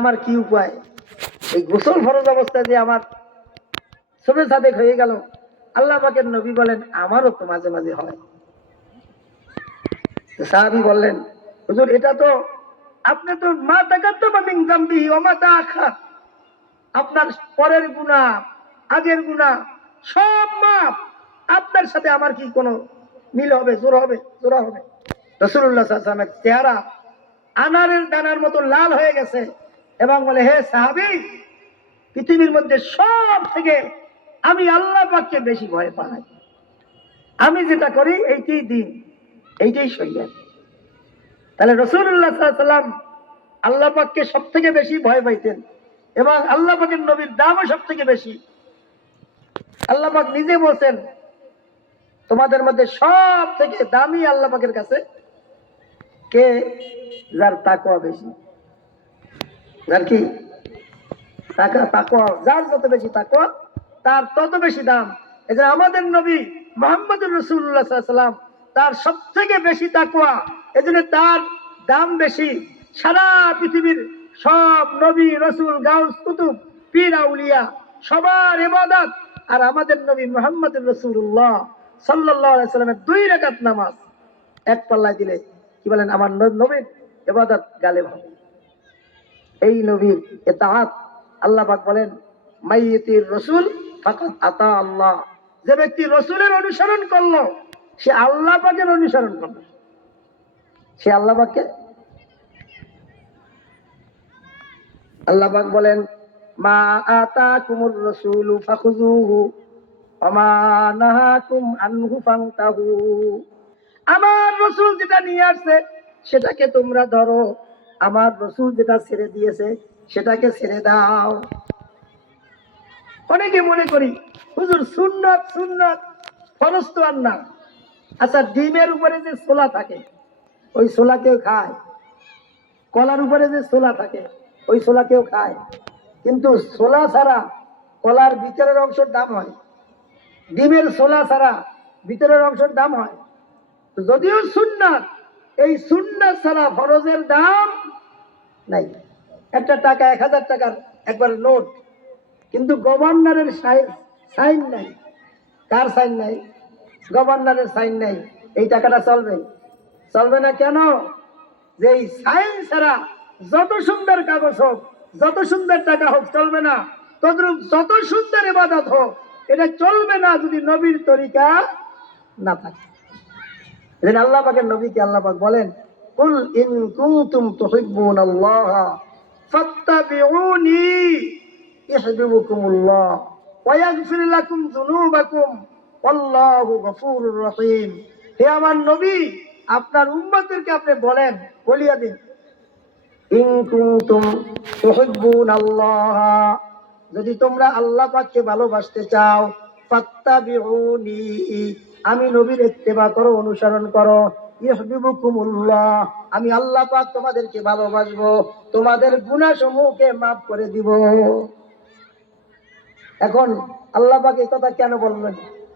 আমার কি উপায়? এই গোসল ফরজ অবস্থায় যে আমার সবে সাদেক হয়ে গেল, আল্লাহ পাকের নবী বলেন, আমারও তো মাঝে মাঝে হয়। সাহাবি বললেন, হুজুর, এটা তো আপনি তো মা তাকাত্তমা মিন জামবিহি ওয়া মা আপনার পরের গুনাহ, আগের গুনাহ, সব মাপ আপনার সাথে আমার কি কোনো মিল হবে জোর হবে, জোড়া হবে? রসুল্লাহ চেহারা আনারের দানার মতো লাল হয়ে গেছে। এবং বলে, হে সাহাবি, পৃথিবীর মধ্যে সব থেকে আমি আল্লাহ পাককে বেশি ভয় পাই। আমি যেটা করি, এইটাই দিন, এইটাই সৈয়াদ তাহলে রসুল্লাহ সাল্লাম আল্লাহ পাককে সব থেকে বেশি ভয় পাইতেন এবং আল্লাহ পাকের নবীর দামও সব থেকে বেশি। আল্লাহ পাক নিজে বলছেন, তোমাদের মধ্যে সব থেকে দামি আল্লাহ পাকের কাছে কে? যার তাকওয়া বেশি। যার কি? টাকা, তাকওয়া, যার যত বেশি তাকওয়া, তার তত বেশি দাম। এই আমাদের নবী মোহাম্মদুর রসুল্লাহ সাল্লাম তার সব থেকে বেশি তাকওয়া, এজন্য তার দাম বেশি। সারা পৃথিবীর সব নবী, রসুল, গাউস, কুতুব, পীর, আউলিয়া, সবার এবাদত আর আমাদের নবী মোহাম্মদুর রসুল্লাহ সাল্লাহ সাল্লামের দুই রেখাত নামাজ, এক পাল্লায় দিলে কি বলেন? আমার নবীর এবাদত গালে হবে। এই নবীর এতাহাত আল্লাহ বলেন, মাইয়িতির রসুল আতা আল্লাহ। যে ব্যক্তি রসুলের অনুসরণ করল, সে আল্লাহ পাকের অনুসরণ করল। সে আল্লাহ পাককে? আল্লাহ বলেন, মা আতা কুমুর রসুল আমার রসুল যেটা নিয়ে আসছে, সেটাকে তোমরা ধরো। আমার রসুল যেটা ছেড়ে দিয়েছে, সেটাকে ছেড়ে দাও। অনেকে মনে করি, হুজুর সুন্নত সুন্নত ফরজ তো না। আচ্ছা ডিমের উপরে যে ছোলা থাকে, ওই ছোলা কেউ খায়। কলার উপরে যে ছোলা থাকে, ওই ছোলা কেউ খায়। কিন্তু ছোলা ছাড়া কলার ভিতরের অংশের দাম হয়। ডিমের ছোলা ছাড়া ভিতরের অংশের দাম হয়। যদিও সুন্নাত, এই সুন্নাত ছাড়া ফরজের দাম নাই। একটা টাকা এক হাজার টাকার একবার নোট। কিন্তু গভর্নরের সাইন নাই। কার সাইন নাই? গভর্নরের সাইন নাই। এই টাকাটা চলবে। চলবে না কেন? যে এই সাইন ছাড়া যত সুন্দর কাগজ হোক, যত সুন্দর টাকা হোক, চলবে না। তদ্রুপ যত সুন্দর ইবাদত হোক, এটা চলবে না যদি নবীর তরিকা না থাকে। আল্লাহ পাকের নবীকে আল্লাহ পাক বলেন কুল ইন কুনতুম তুহিব্বুন আল্লাহ ফাত্তাবিউনি ইহবিবুকুমুল্লাহ ওয়া ইয়াগফির লাকুম যুনুবাকুম আল্লাহু গফুরুর রহিম। হে আমার নবী, আপনার উম্মতদেরকে আপনি বলেন, বলিয়া দিন। ইন কুনতুম তুহিব্বুন আল্লাহ যদি তোমরা আল্লাহ পাককে ভালোবাসতে চাও, ফাত্তাবিউনি, আমি নবীর ইত্তেবা করো, অনুসরণ করো। আমি আল্লাহ পাক তোমাদেরকে ভালোবাসবো, তোমাদের গুনাহসমূহকে মাফ করে দিব। এখন আল্লাহ পাক এই কথা কেন বললেন?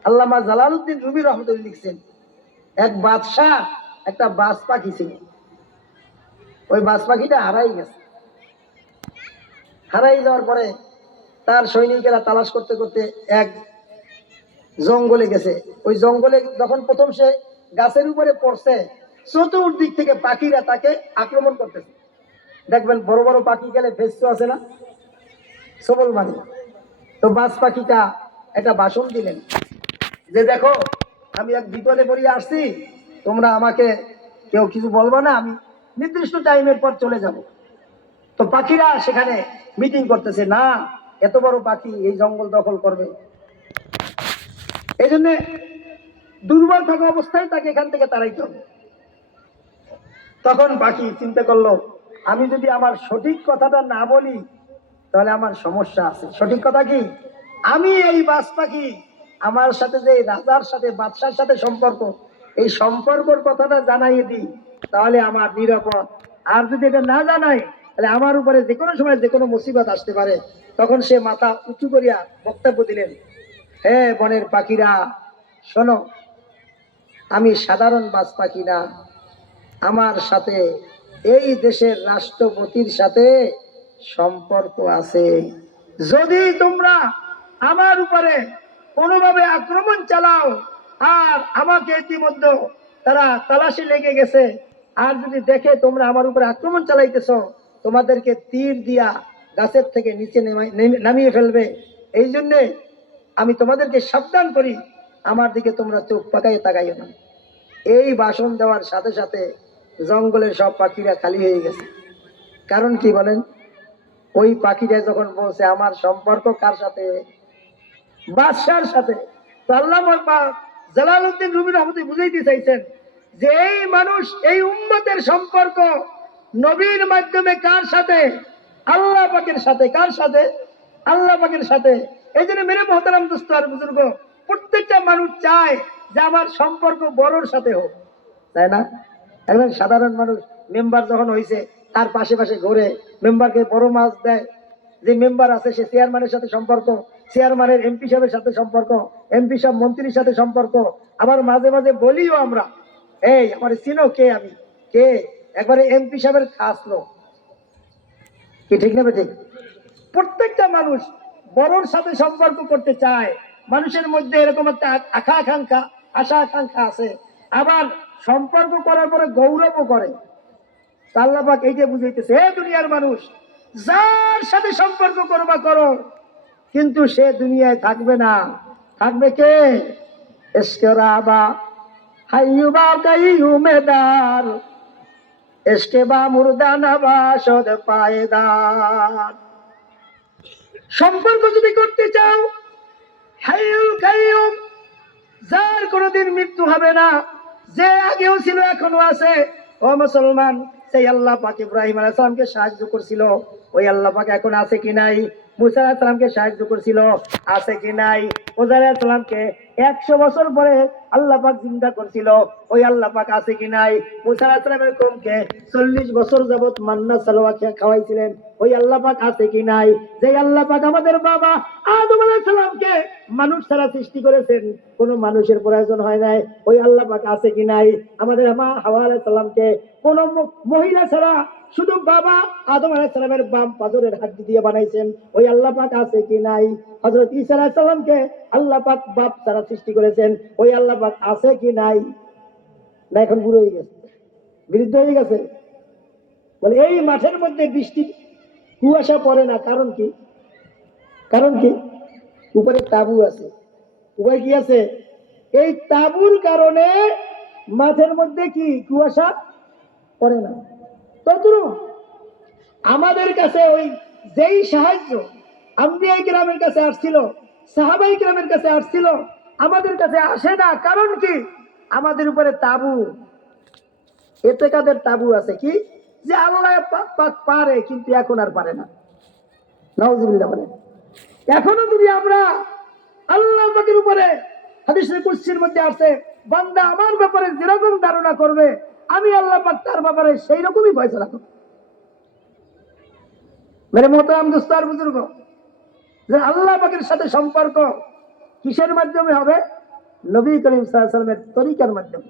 আল্লামা জালালউদ্দিন রুবি রহমতুল্লাহ লিখছেন, এক বাদশাহ একটা বাস পাখি ছিল। ওই বাস পাখিটা হারাই গেছে। হারাই যাওয়ার পরে তার সৈনিকেরা তালাশ করতে করতে এক জঙ্গলে গেছে। ওই জঙ্গলে যখন প্রথম সে গাছের উপরে পড়ছে, চতুর্দিক থেকে পাখিরা তাকে আক্রমণ করতেছে। দেখবেন বড় বড় পাখি গেলে ফেসতো আছে না? সবল মানে তো বাস পাখিটা একটা বাসন দিলেন। যে দেখো, আমি এক বিপদে পড়িয়ে আসছি, তোমরা আমাকে কেউ কিছু বলব না, আমি নির্দিষ্ট টাইমের পর চলে যাব। তো পাখিরা সেখানে মিটিং করতেছে, না, এত বড় পাখি এই জঙ্গল দখল করবে। এই জন্যে দুর্বল থাকা অবস্থায় তাকে এখান থেকে তাড়াইতে হবে। তখন পাখি চিন্তা করল, আমি যদি আমার সঠিক কথাটা না বলি, তাহলে আমার সমস্যা আছে। সঠিক কথা কি? আমি এই বাস পাখি আমার সাথে যে রাজার সাথে, বাদশার সাথে সম্পর্ক, এই সম্পর্কর কথাটা জানাইয়ে দিই, তাহলে আমার নিরাপদ। আর যদি এটা না জানাই তাহলে আমার উপরে যে কোনো সময় যে কোনো মুসিবত আসতে পারে। তখন সে মাথা উঁচু করিয়া বক্তব্য দিলেন, হে বনের পাখিরা, শোনো আমি সাধারণ বাস পাখি না আমার সাথে এই দেশের রাষ্ট্রপতির সাথে সম্পর্ক আছে। যদি তোমরা আমার উপরে কোনোভাবে আক্রমণ চালাও, আর আমাকে ইতিমধ্যে তারা তালাশি লেগে গেছে, আর যদি দেখে তোমরা আমার উপরে আক্রমণ চালাইতেছ, তোমাদেরকে তীর দিয়া গাছের থেকে নিচে নেমে- নামিয়ে ফেলবে। এই জন্যে আমি তোমাদেরকে সাবধান করি। আমার দিকে তোমরা চোখ পাকাইয়ে তাকাইও না। এই বাসন দেওয়ার সাথে সাথে জঙ্গলের সব পাখিরা খালি হয়ে গেছে। কারণ কি বলেন? ওই পাখিরা যখন বলছে, আমার সম্পর্ক কার সাথে? বাদশার সাথে। জালালউদ্দিন রুমি রহমতি বুঝাইতে চাইছেন যে এই মানুষ, এই উম্মতের সম্পর্ক নবীর মাধ্যমে কার সাথে? আল্লাহ পাকের সাথে। কার সাথে? আল্লাহ পাকের সাথে। এই জন্য মেরে মহতারাম দোস্ত আর বুজুর্গ প্রত্যেকটা মানুষ চায় যে আমার সম্পর্ক বড়র সাথে হোক। তাই না? একজন সাধারণ মানুষ মেম্বার যখন হয়েছে তার পাশে পাশে ঘুরে মেম্বারকে বড় মাছ দেয়। যে মেম্বার আছে, সে চেয়ারম্যানের সাথে সম্পর্ক চেয়ারম্যানের এমপি সাহেবের সাথে সম্পর্ক এমপি সাহেব মন্ত্রীর সাথে সম্পর্ক। আবার মাঝে মাঝে বলিও আমরা, এই, আমার চিনো কে আমি? কে? একবারে এমপি সাহেবের খাস লোক। কি ঠিক না ঠিক প্রত্যেকটা মানুষ বড়র সাথে সম্পর্ক করতে চায়। মানুষের মধ্যে এরকম একটা আ- আশা আকাঙ্ক্ষা আশা আকাঙ্ক্ষা আছে। আবার সম্পর্ক করার পরে গৌরবও করে। তা আল্লাহ এই যে বুঝাইতেছে, হে দুনিয়ার মানুষ, যার সাথে সম্পর্ক করবা করো, কিন্তু সে দুনিয়ায় থাকবে না। থাকবে কে? সম্পর্ক যদি করতে চাও যার কোনোদিন মৃত্যু হবে না, যে আগেও ছিল এখনও আছে। ও মুসলমান, সেই আল্লাহ পাক ইব্রাহিম আলাইসালামকে সাহায্য করছিল। ওই আল্লাহ পাক এখন আছে কি নাই? মুসা আলাইসালামকে সাহায্য করছিল। আছে কি নাই? আলাইসালামকে একশো বছর পরে আল্লাহ পাক জিন্দা করছিল। ওই আল্লাহ পাক আছে কি নাই? মুসা আলাইসালামের কমকে চল্লিশ বছর যাবত মান্না সালোয়া খাওয়াইছিলেন। ওই আল্লাহ পাক আছে কি নাই? যে আল্লাহ পাক আমাদের বাবা আদম আলাইসালামকে মানুষ ছাড়া সৃষ্টি করেছেন, কোন মানুষের প্রয়োজন হয় নাই। ওই আল্লাহ পাক আছে কি নাই? আমাদের মা হাওয়া আলাইসালামকে কোন মহিলা ছাড়া শুধু বাবা আদম আলাইসালামের বাম পাথরের হাড্ডি দিয়ে বানাইছেন। ওই আল্লাহ পাক আছে কি নাই? হজরত ঈসা আলাইসালামকে আল্লাহ পাক বাপ ছাড়া সৃষ্টি করেছেন। ওই আল্লাহ পাক আছে কি নাই? না, এখন বুড়ো হয়ে গেছে। বিরুদ্ধ হয়ে গেছে। বলে, এই মাঠের মধ্যে বৃষ্টি কুয়াশা পড়ে না, কারণ কি? কারণ কি? উপরে তাবু আছে। উপরে কি আছে? এই তাবুর কারণে মাঠের মধ্যে কি কুয়াশা পড়ে না? তদ্রু আমাদের কাছে ওই যেই সাহায্য আম্বিয়াই গ্রামের কাছে আসছিল, সাহাবাই গ্রামের কাছে আসছিল, আমাদের কাছে আসে না। কারণ কি? আমাদের উপরে তাবু। এতে কাদের তাবু আছে কি? যে আল্লাহ পারে, কিন্তু এখন আর পারে না। এখনও যদি আমরা আল্লাহ পাকের উপরে কুচ্ছির মধ্যে আছে, বান্দা আমার ব্যাপারে যেরকম ধারণা করবে, আমি আল্লাহ পাক তার ব্যাপারে সেই রকমই ফয়সলা করব। মেরে মোহতারাম দোস্তার বুজুর্গ, যে আল্লাহ পাকের সাথে সম্পর্ক কিসের মাধ্যমে হবে? নবী করিম সাল্লামের তরিকার মাধ্যমে।